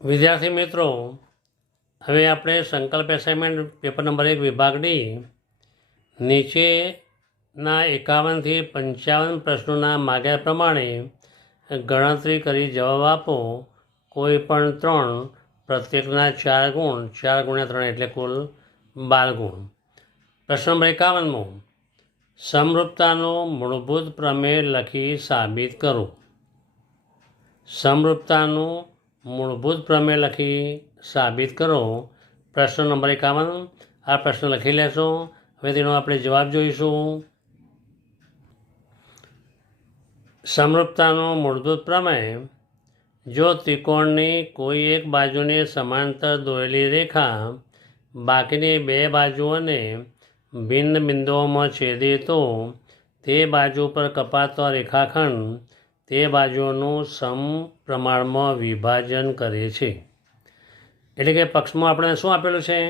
વિદ્યાર્થી મિત્રો, હવે આપણે સંકલ્પ એસાઇનમેન્ટ પેપર નંબર 1 વિભાગ ડી નીચેના 51થી 55 પ્રશ્નોના માગ્યા પ્રમાણે ગણતરી કરી જવાબ આપો. કોઈ પણ 3, પ્રત્યેકના 4 ગુણ, 4 ગુણ્યા 3 એટલે કુલ 12 ગુણ. પ્રશ્ન નંબર 51મો, સમરૂપતાનું મૂળભૂત પ્રમેય લખી સાબિત કરો. સમરૂપતાનું મૂળભૂત પ્રમેય લખી સાબિત કરો. પ્રશ્ન નંબર 51. આ પ્રશ્ન લખી લેશો. હવે તેનો આપણે જવાબ જોઈશું. સમરૂપતાનો મૂળભૂત પ્રમેય: જો ત્રિકોણની કોઈ એક બાજુને સમાંતર દોરેલી રેખા બાકીની બે બાજુઓને ભિન્ન બિંદુઓમાં છેદે તો તે બાજુ પર કપાતો રેખાખંડ તે બાજુઓનું સમપ્રમાણમાં વિભાજન કરે છે. એટલે કે પક્ષમાં આપણે શું આપેલું છે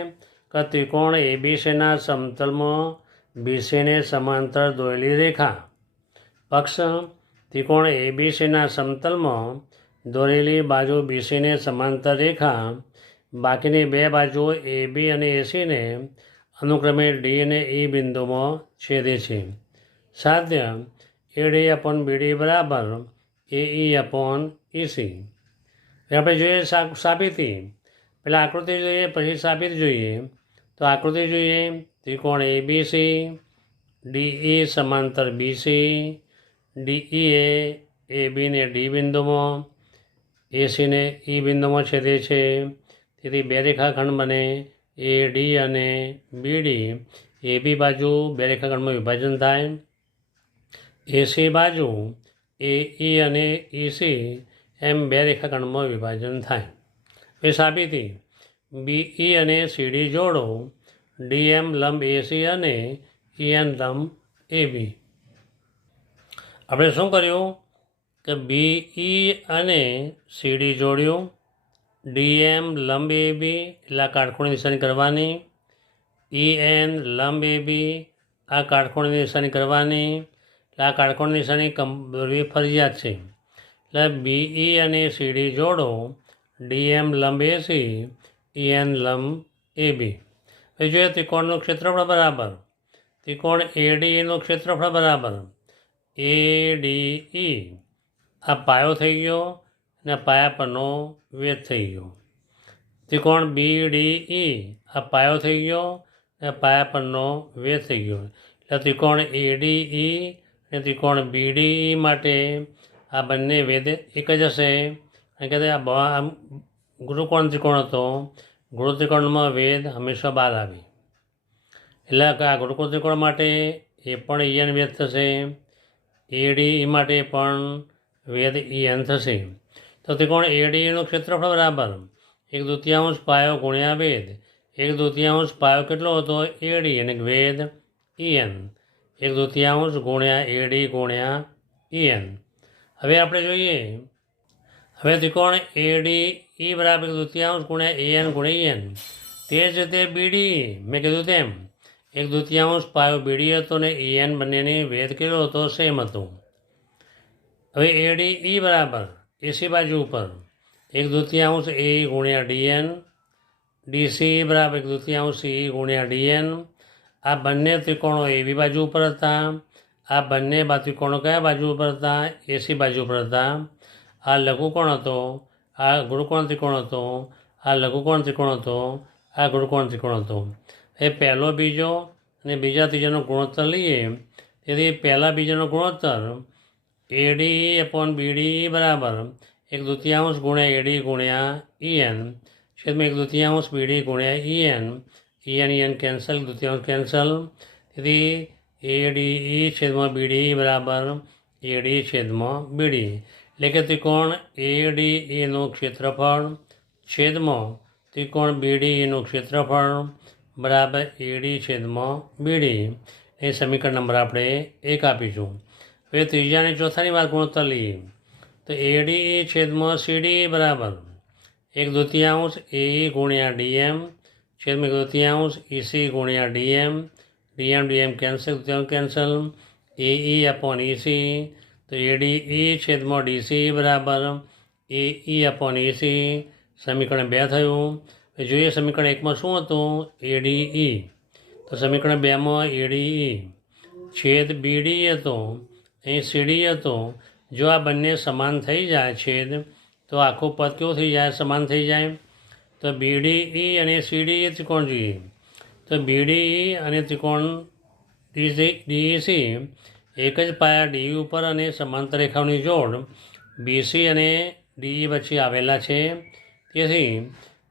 કે ત્રિકોણ એબીસીના સમતલમાં બીસીને સમાંતર દોરેલી રેખા. પક્ષ: ત્રિકોણ એબીસીના સમતલમાં દોરેલી બાજુ બીસીને સમાંતર રેખા બાકીની બે બાજુઓ એબી અને એસીને અનુક્રમે ડી અને ઈ બિંદુમાં છેદે છે. સાધ્ય: એડી અપોન બીડી બરાબર એઈ અપોન ઈસી. આપણે જોઈએ સાબિતી. પહેલાં આકૃતિ જોઈએ, પછી સાબિતી જોઈએ. તો આકૃતિ જોઈએ: ત્રિકોણ એબીસી, ડીઈ સમાંતર બીસી, ડીઈ એ એબીને ડી બિંદુમાં, એસીને ઈ બિંદુમાં છેદે છે. તેથી બે રેખાખંડ બને એ ડી અને બીડી. એબી બાજુ બે રેખાખંડમાં વિભાજન થાય. એસી બાજુ એઈ અને ઈસી એમ બે રેખાખંડમાં વિભાજન થાય. એ સાબિતી: બીઈ અને સીડી જોડો. ડીએમ લંબ એસી અને ઈએન લંબ એબી. આપણે શું કર્યું કે બીઈ અને સીડી જોડ્યું. ડીએમ લંબ એબી એટલે આ કાટખૂણે નિશાની કરવાની. ઈએન લંબ એબી આ કાટખૂણે નિશાની કરવાની. એટલે આ કાટખૂણે નિશાની દોરવી ફરજિયાત છે. એટલે બીઈ અને સીડી જોડો. ડીએમ લંબ એસી, ઈએન લંબ એબી. હવે જોઈએ ત્રિકોણનું ક્ષેત્રફળ બરાબર. ત્રિકોણ એડીઈનું ક્ષેત્રફળ બરાબર એડીઈ. આ પાયો થઈ ગયો અને પાયા પરનો વેધ થઈ ગયો. ત્રિકોણ બીડીઈ આ પાયો થઈ ગયો અને પાયા પરનો વેધ થઈ ગયો. એટલે ત્રિકોણ એડીઈ અને ત્રિકોણ બીડીઈ માટે આ બંને વેધ એક જ હશે. કારણ કે આ ગુરુકોણ ત્રિકોણ હતો. ગુરુ ત્રિકોણમાં વેધ હંમેશા બહાર આવે. એટલે આ ગુરુકોણ ત્રિકોણ માટે એ પણ ઈએન વેધ થશે. એડી માટે પણ વેધ ઈએન થશે. તો ત્રિકોણ એડીનું ક્ષેત્રફળ બરાબર 1/2 પાયો ગુણ્યા વેધ. 1/2 પાયો કેટલો હતો? એડી અને વેધ ઈએન. 1/2 ગુણ્યા એડી ગુણ્યા ઈએન. હવે આપણે જોઈએ. હવે ત્રિકોણ એડીઈ બરાબર 1/2 ગુણ્યા એએન ગુણ્યા ઈએન. તે જ રીતે બીડી મેં કીધું તેમ 1/2 પાયો બીડી હતો ને ઈએન બંનેની વેધ કેટલો હતો? સેમ હતો. હવે એડીઈ બરાબર એસી બાજુ ઉપર 1/2 એ ગુણ્યા ડીએન. ડીસી બરાબર 1/2 ઈ ગુણ્યા ડીએન. આ બંને ત્રિકોણો એબી બાજુ ઉપર હતા. આ બંને ત્રિકોણો કયા બાજુ ઉપર હતા? એસી બાજુ ઉપર હતા. આ લઘુકોણ હતો, આ ગુરુકોણ ત્રિકોણ હતો, આ લઘુકોણ ત્રિકોણ હતો, આ ગુરુકોણ ત્રિકોણ હતો. એ પહેલો બીજો અને બીજા ત્રીજાનો ગુણોત્તર લઈએ. તેથી પહેલા બીજાનો ગુણોત્તર એડી અપોન બીડી બરાબર 1/2 ગુણ્યા એડી ગુણ્યા ઈએન છેદમાં 1/2 બીડી ગુણ્યા EN. EN EN cancel, 1/2 cancel. તેથી એડીઈ છેદમાં બીડી બરાબર એડી છેદમાં બીડી. એટલે કે ત્રિકોણ એડીઈનું ક્ષેત્રફળ છેદમાં ત્રિકોણ બીડીઈનું ક્ષેત્રફળ બરાબર એડી છેદમાં બીડી. એ સમીકરણ નંબર આપણે 1 આપીશું. હવે ત્રીજા અને ચોથાની વાત ગુણોત્તર લઈએ. તો એડીઈ છેદમાં સીડી બરાબર 1/2 એઈ ગુણ્યા ડીએમ છેદમાં 1/2 ઈસી ગુણ્યા DM. DM DM cancel, cancel. એઈ અપોન ઈસી. તો એડીઈ છેદમાં ડીસી બરાબર એઈ અપોન ઈસી સમીકરણ 2 થયું. જોઈએ સમીકરણ 1માં શું હતું, ADE. તો સમીકરણ 2માં ADE છેદ BD હતો, અહીં CD હતો. જો આ બંને સમાન થઈ જાય છેદ, તો આખું પદ કેવું થઈ જાય, સમાન થઈ જાય. તો BDE અને CDE ત્રિકોણ જોઈએ. તો BDE અને ત્રિકોણ DEC એક જ પાયા DE ઉપર અને સમાંતર રેખાઓની જોડ BC અને DE વચ્ચે આવેલા છે. તેથી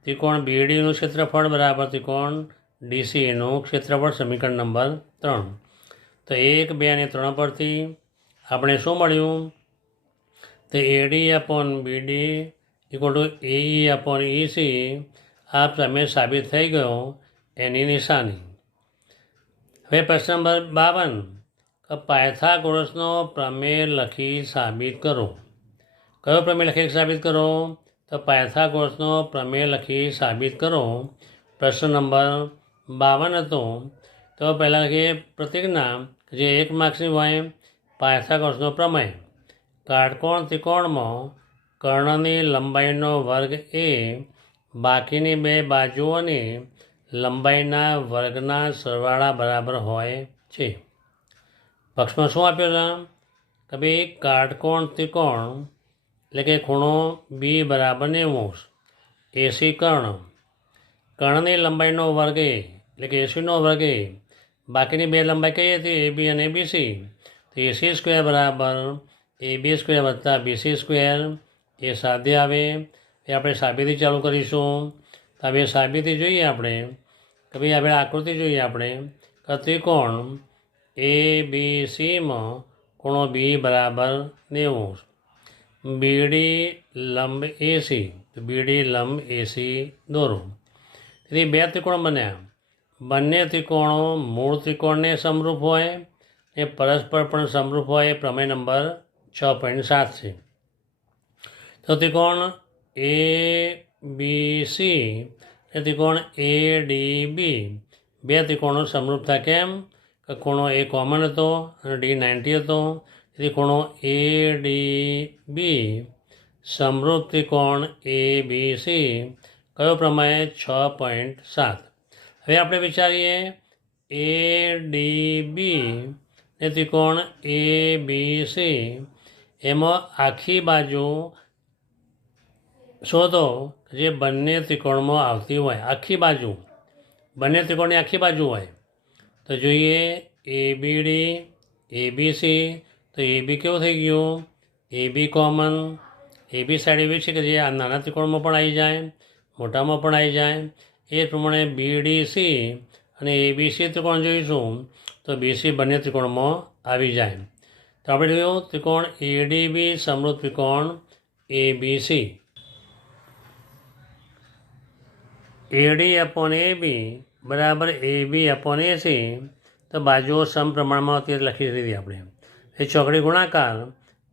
ત્રિકોણ BDનું ક્ષેત્રફળ બરાબર ત્રિકોણ DCનું ક્ષેત્રફળ. સમીકરણ નંબર 3. તો 1, 2 અને 3 પરથી આપણે શું મળ્યું, તો AD/BD = AE/EC આ પ્રમેય સાબિત થઈ ગયો, એની નિશાની. હવે પ્રશ્ન નંબર 52, પાયથાગોરસનો પ્રમેય લખી સાબિત કરો. કયો પ્રમેય લખી સાબિત કરો, તો પાયથાગોરસનો પ્રમેય લખી સાબિત કરો. પ્રશ્ન નંબર 52 હતો. તો પહેલાં લખીએ પ્રતિજ્ઞા, જે 1 માર્ક્સની હોય. પાયથાગોરસનો પ્રમેય, કાટકોણ ત્રિકોણમાં કર્ણની લંબાઈનો વર્ગ એ બાકીની બે બાજુઓની લંબાઈના વર્ગના સરવાળા બરાબર હોય છે. પક્ષમાં શું આપ્યો છે કે ભાઈ કાટકોણ ત્રિકોણ એટલે કે ખૂણો B = 90°, AC કર્ણની લંબાઈનો વર્ગ એ એટલે કે ACનો વર્ગ એ બાકીની બે લંબાઈ કઈ હતી, AB અને BC. તો AC² = AB² + BC². એ સાધ્ય આવે. એ આપણે સાબિતી ચાલુ કરીશું. તો હવે સાબિતી જોઈએ આપણે કે ભાઈ આપણે આકૃતિ જોઈએ આપણે કે ત્રિકોણ ABCમાં ખૂણો B = 90, BD લંબ AC. તો BD લંબ AC દોરો. તેથી બે ત્રિકોણ બન્યા. બંને ત્રિકોણો મૂળ ત્રિકોણને સમરૂપ હોય એ પરસ્પર પણ સમરૂપ હોય. એ પ્રમેય નંબર 6.7 છે. તો ત્રિકોણ ABC એ ત્રિકોણ ADB બે ત્રિકોણો સમરૂપતા કેમ, કે ખૂણો A કોમન હતો અને D 90 હતો. તેથી ખૂણો ADB સમરૂપ ત્રિકોણ ABC. કયો પ્રમેય, 6.7. હવે આપણે વિચારીએ ADB ને ત્રિકોણ ABC, એમાં આખી બાજુ શોધો જે બંને ત્રિકોણમાં આવતી હોય. આખી બાજુ, બંને ત્રિકોણની આખી બાજુ હોય. તો જોઈએ ABD, ABC. તો AB કેવું થઈ ગયું, AB કોમન. AB સાઈડ એવી છે કે જે આ નાના ત્રિકોણમાં પણ આવી જાય, મોટામાં પણ આવી જાય. એ પ્રમાણે BDC અને ABC ત્રિકોણ જોઈશું તો BC બંને ત્રિકોણમાં આવી જાય. તો આપણે જોયું ત્રિકોણ ADB સમરૂપ ત્રિકોણ ABC. AD/AB બરાબર AB/AC. તો બાજુઓ સમપ્રમાણમાં તે લખી દીધી આપણે. એ ચોકડી ગુણાકાર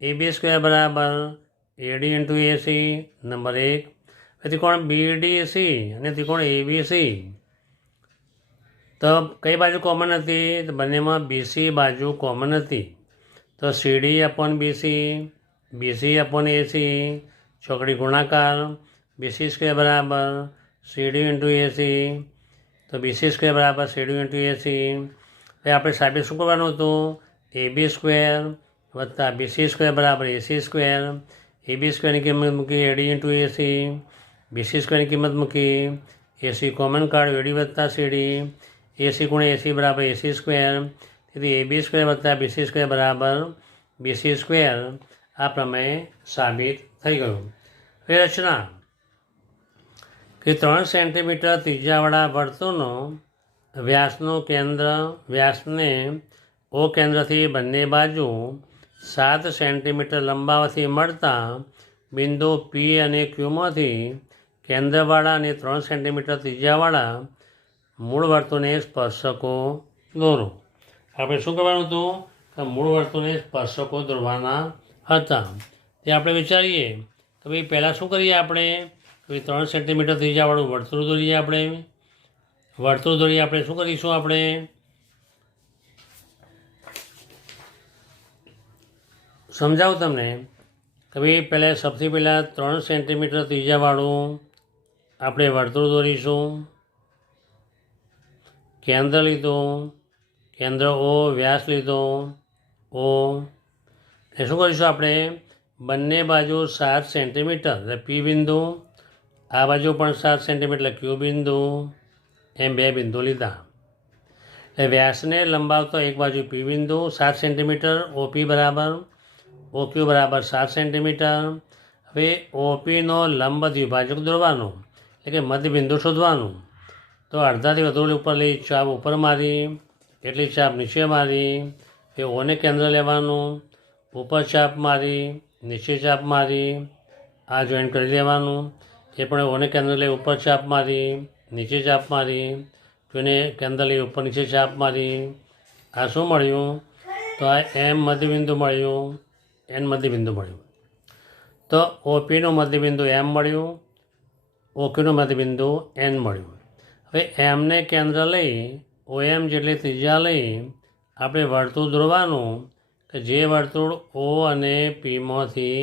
AB² = AD × AC. નંબર 1. ત્રિકોણ BDC અને ત્રિકોણ ABC. તો કઈ બાજુ કોમન હતી, તો બંનેમાં BC બાજુ કોમન હતી. તો CD/BC, BC/AC ચોકડી ગુણાકાર BC² = CD × AC. તો BC² = CD × AC. હવે આપણે સાબિત શું કરવાનું હતું, AB² + BC² = AC². AB² ની કિંમત મૂકી AD × AC, BC² ની કિંમત મૂકી, AC કોમન કાઢ્યું, AD + CD. AC × AC = AC². તેથી AB² + BC² = BC². આ પ્રમેય સાબિત થઈ ગયું. હવે રચના કે 3 સેન્ટીમીટર ત્રિજ્યાવાળા વર્તુળનો વ્યાસને O કેન્દ્રથી બંને બાજુ 7 સેન્ટીમીટર લંબાવવાથી મળતા બિંદુ P અને Qમાંથી કેન્દ્રવાળા અને 3 સેન્ટીમીટર ત્રિજ્યાવાળા મૂળ વર્તુળને સ્પર્શકો દોરો. આપણે શું કરવાનું હતું, કે મૂળ વર્તુળને સ્પર્શકો દોરવાના હતા. તે આપણે વિચારીએ કે ભાઈ પહેલાં શું કરીએ, આપણે 3 સેન્ટીમીટર ત્રિજ્યાવાળું વર્તુળ દોરીએ. આપણે શું કરીશું, આપણે સમજાવું તમને કે ભાઈ સૌથી પહેલાં 3 સેન્ટીમીટર ત્રિજ્યાવાળું આપણે વર્તુળ દોરીશું. કેન્દ્ર લીધું, કેન્દ્ર ઓ, વ્યાસ લીધો ઓ. એ શું કરીશું આપણે? બંને બાજુ 7 સેન્ટીમીટર એટલે પી બિંદુ, આ બાજુ પણ 7 સેન્ટીમીટર એટલે ક્યુ બિંદુ, એમ 2 બિંદુ લીધા. એટલે વ્યાસને લંબાવતો એક બાજુ પી બિંદુ 7 સેન્ટીમીટર, ઓપી બરાબર ઓક્યુ બરાબર 7 સેન્ટીમીટર. હવે ઓપીનો લંબ દ્વિભાજક દોરવાનો એટલે કે મધ્યબિંદુ શોધવાનું. તો અડધાથી વધુ ઉપર લઈ ચાપ ઉપર મારી, એટલી ચાપ નીચે મારી. એ ઓને કેન્દ્ર લેવાનું, ઉપર ચાપ મારી, નીચે ચાપ મારી, આ જોઈન્ટ કરી લેવાનું. એ પણ ઓને કેન્દ્ર લઈ ઉપર ચાપ મારી, નીચે ચાપ મારી, એને કેન્દ્ર લઈ ઉપર નીચે ચાપ મારી. આ શું મળ્યું? તો આ એમ મધ્યબિંદુ મળ્યું, એન મધ્યબિંદુ મળ્યું. તો ઓપીનું મધ્યબિંદુ એમ મળ્યું, ઓક્યુનું મધ્યબિંદુ એન મળ્યું. હવે એમને કેન્દ્ર લઈ ઓએમ જેટલી ત્રિજ્યા લઈ આપણે વર્તુળ દોરવાનું કે જે વર્તુળ ઓ અને પીમાંથી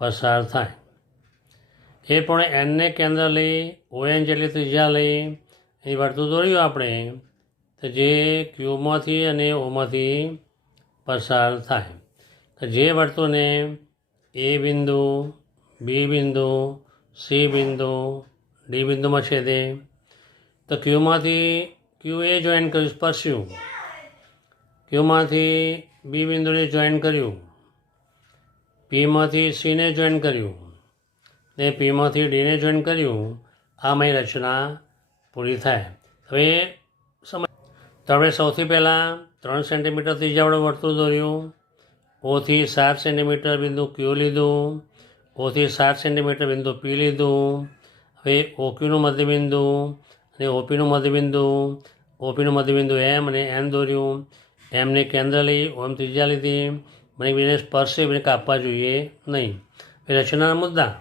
પસાર થાય. એ પણ એનને કેન્દ્ર લઈ ઓએન જેટલી ત્રિજ્યા લઈ એ વર્તુળ દોર્યું આપણે તો જે ક્યુમાંથી અને ઓમાંથી પસાર થાય. તો જે વર્તુળને એ બિંદુ, બી બિંદુ, સી બિંદુ, ડી બિંદુમાં છેદે તો ક્યુ એ જોઈન કર્યું, સ્પર્શ્યું. ક્યુમાંથી બી બિંદુને જોઈન કર્યું, પીમાંથી સીને જોઈન કર્યું ને પીમાંથી ડીને જોઈન કર્યું. આ મારી રચના પૂરી થાય. હવે તો આપણે સૌથી પહેલાં 3 સેન્ટીમીટર ત્રિજ્યાવાળું વર્તુળ દોર્યું. ઓથી 7 સેન્ટીમીટર બિંદુ ક્યુ લીધું, ઓથી 7 સેન્ટીમીટર બિંદુ પી લીધું. હવે ઓક્યુનું મધ્યબિંદુ અને ઓપીનું મધ્યબિંદુ એમ અને એન દોર્યું. એમને કેન્દ્ર લઈ ઓમ ત્રિજ્યા લીધી. મને બેને સ્પર્શે બેને કાપવા જોઈએ નહીં. રચનાના મુદ્દા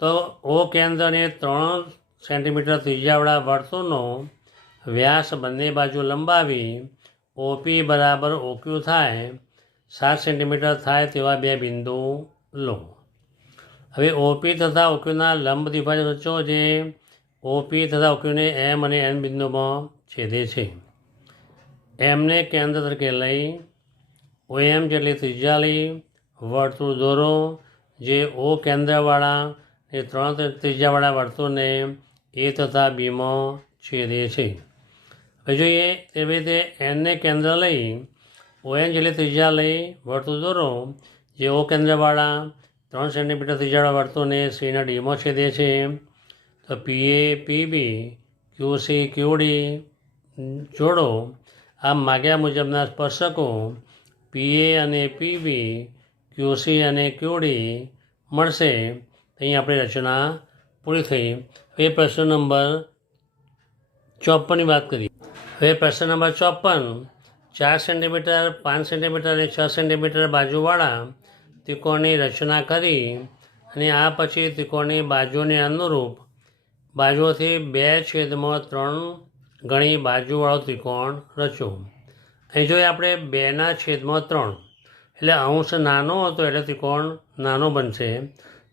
તો ઓ કેન્દ્ર અને 3 સેન્ટીમીટર ત્રિજ્યાવાળા વર્તુળનો વ્યાસ બંને બાજુ લંબાવી ઓપી બરાબર ઓક્યુ થાય 7 સેન્ટીમીટર થાય તેવા 2 બિંદુ લો. હવે ઓપી તથા ઓક્યુના લંબ દ્વિભાજક રચો જે ઓપી તથા ઓક્યુને એમ અને એન બિંદુમાં છેદે છે. એમને કેન્દ્ર તરીકે લઈ ઓએમ જેટલી ત્રિજ્યા લઈ વર્તુળ દોરો જે ઓ કેન્દ્રવાળા એ 3 ત્રિજ્યાવાળા વર્તુળને એ તથા બીમાં છેદે છે. હવે જોઈએ તેવી રીતે એનને કેન્દ્ર લઈ ઓએન જેટલી ત્રિજ્યા લઈ વર્તુળ દોરો જે ઓ કેન્દ્રવાળા 3 સેન્ટીમીટર ત્રિજ્યાવાળા વર્તુળને સીના ડીમાં છેદે છે. તો પીએ પીબી, ક્યુસી ક્યુડી જોડો. આમ માગ્યા મુજબના સ્પર્શકો પીએ અને પીબી, ક્યુસી અને ક્યુડી મળશે. અહીં આપણી રચના પૂરી થઈ. હવે પ્રશ્ન નંબર 54ની વાત કરીએ. હવે પ્રશ્ન નંબર 54 4 સેન્ટીમીટર, 5 સેન્ટીમીટર અને 6 સેન્ટીમીટર બાજુવાળા ત્રિકોણની રચના કરી અને આ પછી ત્રિકોણની બાજુને અનુરૂપ બાજુઓથી 2/3 ગણી બાજુવાળો ત્રિકોણ રચો. અહીં જોઈએ આપણે 2/3 એટલે અંશ નાનો હતો એટલે ત્રિકોણ નાનો બનશે.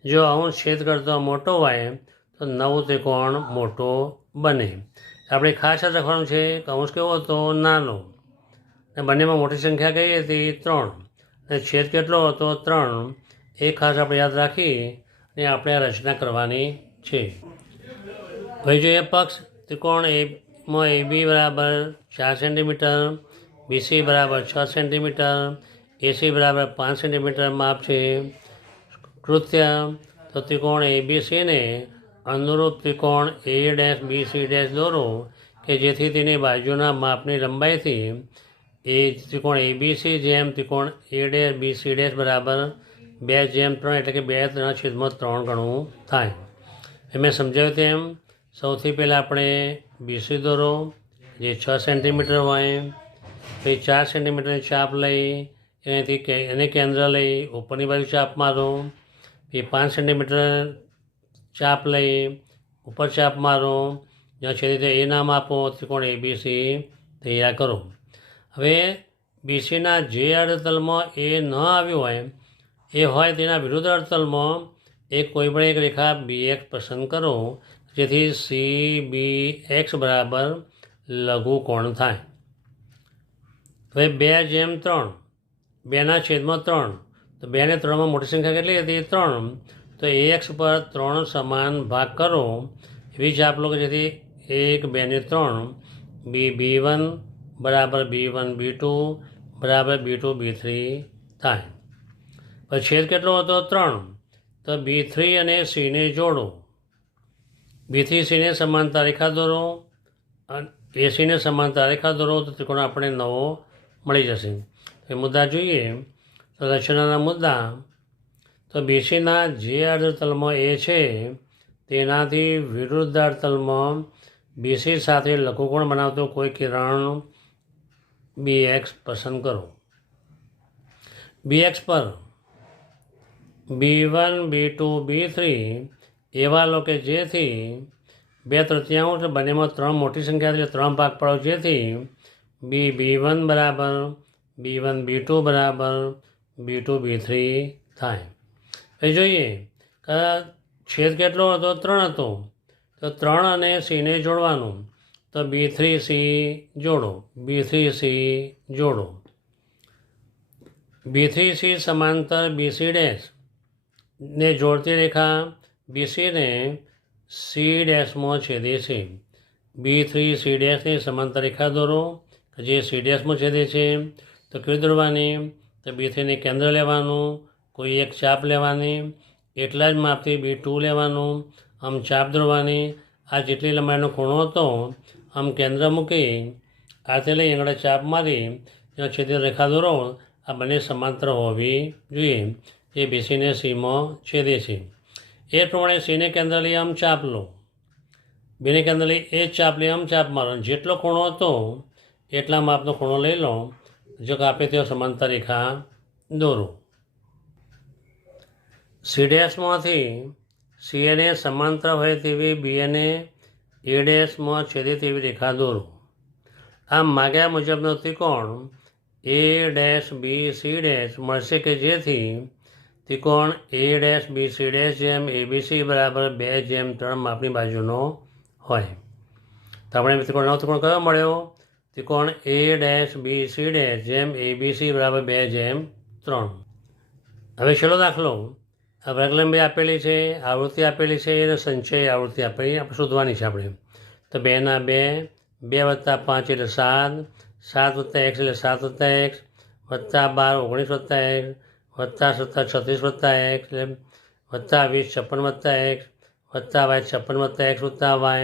જો અંશ છેદ કરતો મોટો હોય તો નવો ત્રિકોણ મોટો બને. આપણે ખાસ યાદ રાખવાનું છે કે અંશ કેવો હતો? નાનો. અને બંનેમાં મોટી સંખ્યા કઈ હતી? 3. અને છેદ કેટલો હતો? 3. એ ખાસ આપણે યાદ રાખી અને આપણે આ રચના કરવાની છે. હવે જોઈએ પક્ષ ત્રિકોણ એમાં એબી બરાબર 4 સેન્ટીમીટર, બીસી બરાબર 6 સેન્ટીમીટર, એસી બરાબર 5 સેન્ટીમીટર માપ છે. કૃત્ય તો ત્રિકોણ એબીસીને અનુરૂપ ત્રિકોણ એ ડેશ બીસી ડેશ દોરો કે જેથી તેની બાજુના માપની લંબાઈથી એ ત્રિકોણ એબીસી જેમ ત્રિકોણ એ ડેશ બીસી ડેશ બરાબર 2/3 એટલે કે 2/3 ગણું થાય. એ મેં સમજાવ્યું તેમ સૌથી પહેલાં આપણે બીસી દોરો જે 6 સેન્ટીમીટર હોય. પછી 4 સેન્ટીમીટરની ચાપ લઈ એને કેન્દ્ર લઈ ઉપરની બાજુ ચાપ મારો. પછી 5 સેન્ટીમીટર ચાપ લઈ ઉપર ચાપ મારો. જ્યાં છેદે એ નામ આપો, ત્રિકોણ એબીસી તૈયાર કરો. હવે બીસીના જે અડતલમાં એ ન આવ્યું હોય એ હોય તેના વિરુદ્ધ અડતલમાં કોઈપણ એક રેખા BX પસંદ કરો જેથી CBX બરાબર લઘુકોણ થાય. હવે 2/3 2/3 તો 2 ને 3માં મોટી સંખ્યા કેટલી હતી? 3. તો AX પર 3 સમાન ભાગ કરો એવી ચાપ લો કે જેથી 1, 2 ને 3 B1 બરાબર B1 B2 બરાબર B2 B3 થાય. પછી છેદ કેટલો હતો? 3. તો B3 અને Cને જોડો. B3 Cને સમાંતર રેખા દોરો અને ACને સમાંતર રેખા દોરો તો ત્રિકોણ આપણે નવો મળી જશે. એ મુદ્દા જોઈએ તો રચનાના મુદ્દા તો BCના જે અર્ધતલમાં A છે તેનાથી વિરુદ્ધ અર્ધતલમાં BC સાથે લઘુકોણ બનાવતો કોઈ કિરણ BX પસંદ કરો. BX પર B1 B2 B3 એવા લો કે જેથી 2/3 બંનેમાં 3 મોટી સંખ્યા એટલે 3 ભાગ પાડો જેથી B1 બરાબર B1 B2 બરાબર B2 B3 થાય. એ જોઈએ કે છેદ કેટલો હતો? 3 હતો. તો 3 અને Cને જોડવાનું તો B3C જોડો. B3C જોડો. B3C સમાંતર BC ને જોડતી રેખા BCને C' છેદે છે. B3C' ની સમાંતર રેખા દોરો જે C' છેદે છે. તો કેવી દોરવાની? તો B3ને કેન્દ્ર લેવાનું, કોઈ એક ચાપ લેવાની, એટલા જ માપથી B2 લેવાનું, આમ ચાપ દોરવાની. આ જેટલી લંબાઈનો ખૂણો હતો આમ કેન્દ્ર મૂકી આથી લઈ આગળ ચાપ મારી એના છેદે રેખા દોરો. આ બંને સમાંતર હોવી જોઈએ જે BCને Cમાં છેદે છે. એ પ્રમાણે Cને કેન્દ્ર લઈ આમ ચાપ લો, Bને કેન્દ્ર લઈ એ ચાપ લઈ આમ ચાપ મારો. જેટલો ખૂણો હતો એટલા માપનો ખૂણો લઈ લો. જો કે આપે તેઓ સમાંતર રેખા દોરો. C'માંથી Cને સમાંતર હોય તેવી Bને A' છેદે તેવી રેખા દોરો. આમ માગ્યા મુજબનો ત્રિકોણ A'BC' મળશે કે જેથી ત્રિકોણ A'BC' જેમ ABC બરાબર 2/3 માપની બાજુનો હોય. તો આપણે ત્રિકોણ નવો ત્રિકોણ કયો મળ્યો? ત્રિકોણ A'BC' જેમ ABC બરાબર 2/3. હવે છેલ્લો દાખલો. આ વર્ગલંબી આપેલી છે, આવૃત્તિ આપેલી છે અને સંચય આવૃત્તિ આપેલી આપણે શોધવાની છે આપણે. તો 2/2 2 + 5 એટલે 7 7 + x એટલે 7 + x +12 19 + x +17 36 x એટલે +20 56 x +y 56 x +y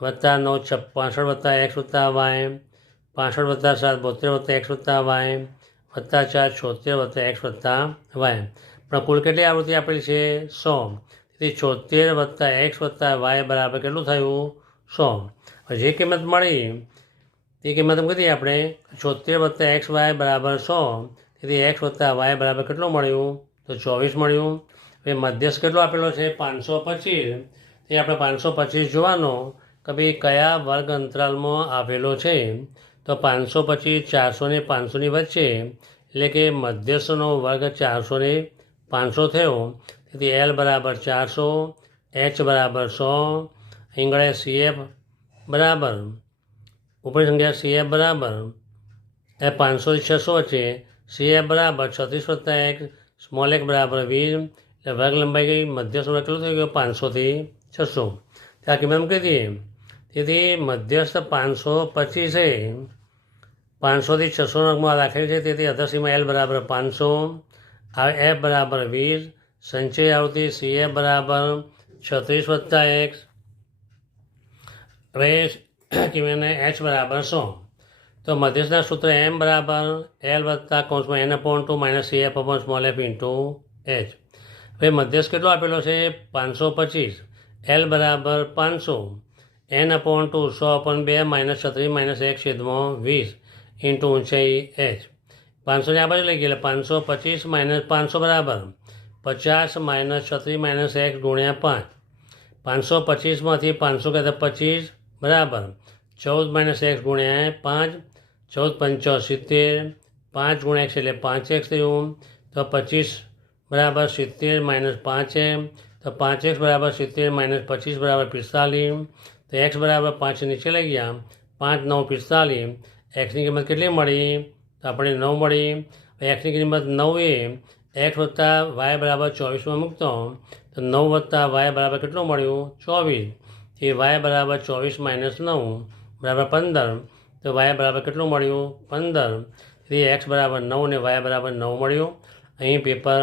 +9 65 x +y 65 + 7 72 x +y +4 76 x +y. પણ કુલ કેટલી આવૃત્તિ આપેલી છે? 100. તેથી 76 + x + y બરાબર કેટલું થયું? 100. જે કિંમત મળી તે કિંમત એમ કીધી આપણે 76 + xy બરાબર 100. તેથી x + y બરાબર કેટલું મળ્યું? તો 24 મળ્યું. હવે મધ્યસ્થ કેટલો આપેલો છે? 525. તે આપણે 525 જોવાનો કે ભાઈ કયા વર્ગ અંતરાલમાં આવેલો છે. તો 525 400 ને 500ની વચ્ચે એટલે કે મધ્યસ્થનો વર્ગ 400 ને 500 થયો. તેથી L બરાબર 400 H બરાબર 100 અહીં CF બરાબર ઉપરની સંખ્યા CF બરાબર એ 500 થી 600 વચ્ચે CF બરાબર 36 + x સ્મોલ x બરાબર 20 એટલે વર્ગ લંબાઈ ગઈ. મધ્યસ્થ વર્ગ કેટલું થઈ ગયો? 500 થી 600. આ કિંમત મૂકી દઈએ. તેથી મધ્યસ્થ 525 છે 500 થી 600 અંકમાં રાખેલ છે. તેથી અધરસીમા L બરાબર 500 F બરાબર 20 સંચય આવૃત્તિ CF બરાબર 36 + x કિંમત H બરાબર 100. તો મધ્યસ્થના સૂત્ર M બરાબર L + n/2 - CF/f × H. હવે મધ્યસ્થ કેટલો આપેલો છે? 525. L બરાબર 500 n/2 100/2 - 36 - 1/20 × ઊંચાઈ H. 500 આ બાજુ લઈ ગયા એટલે 525 - 500 બરાબર 50 - 36 - x × 5. 525માંથી 500 કહેતા 25 બરાબર 14 - x × 5 14 × 5 = 70 5 × x એટલે 5x થયું. તો 25 बराबर 70 माइनस 5 है तो 5x बराबर 70 माइनस 25 बराबर 45। तो x बराबर 5 नीचे लई गया 5 9 45। एक्सની કિંમત કેટલી મળી તો આપણે 9 મળી। एक्सની કિંમત 9 એ एक्स વત્તા y બરાબર 24માં મૂકતો તો 9 વત્તા y બરાબર કેટલું મળ્યું 24। એ y બરાબર 24 માઇનસ 9 બરાબર 15। તો y બરાબર કેટલું મળ્યું 15। એ x બરાબર 9 ને y બરાબર 9 મળ્યું। અહીં પેપર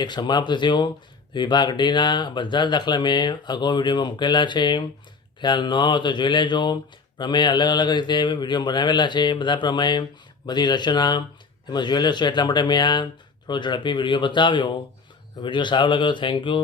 એક સમાપ્ત થયું। વિભાગ ડીના બધા જ દાખલા મેં અગાઉ વિડીયોમાં મૂકેલા છે, ખ્યાલ ન હોય તો જોઈ લેજો। પ્રમેય અલગ અલગ રીતે વિડીયો બનાવેલા છે, બધા પ્રમેય બધી રચના એમાં જોઈ લેશો, એટલા માટે મેં આ થોડો ઝડપી વિડીયો બતાવ્યો। વિડીયો સારો લાગ્યો થેન્ક યુ।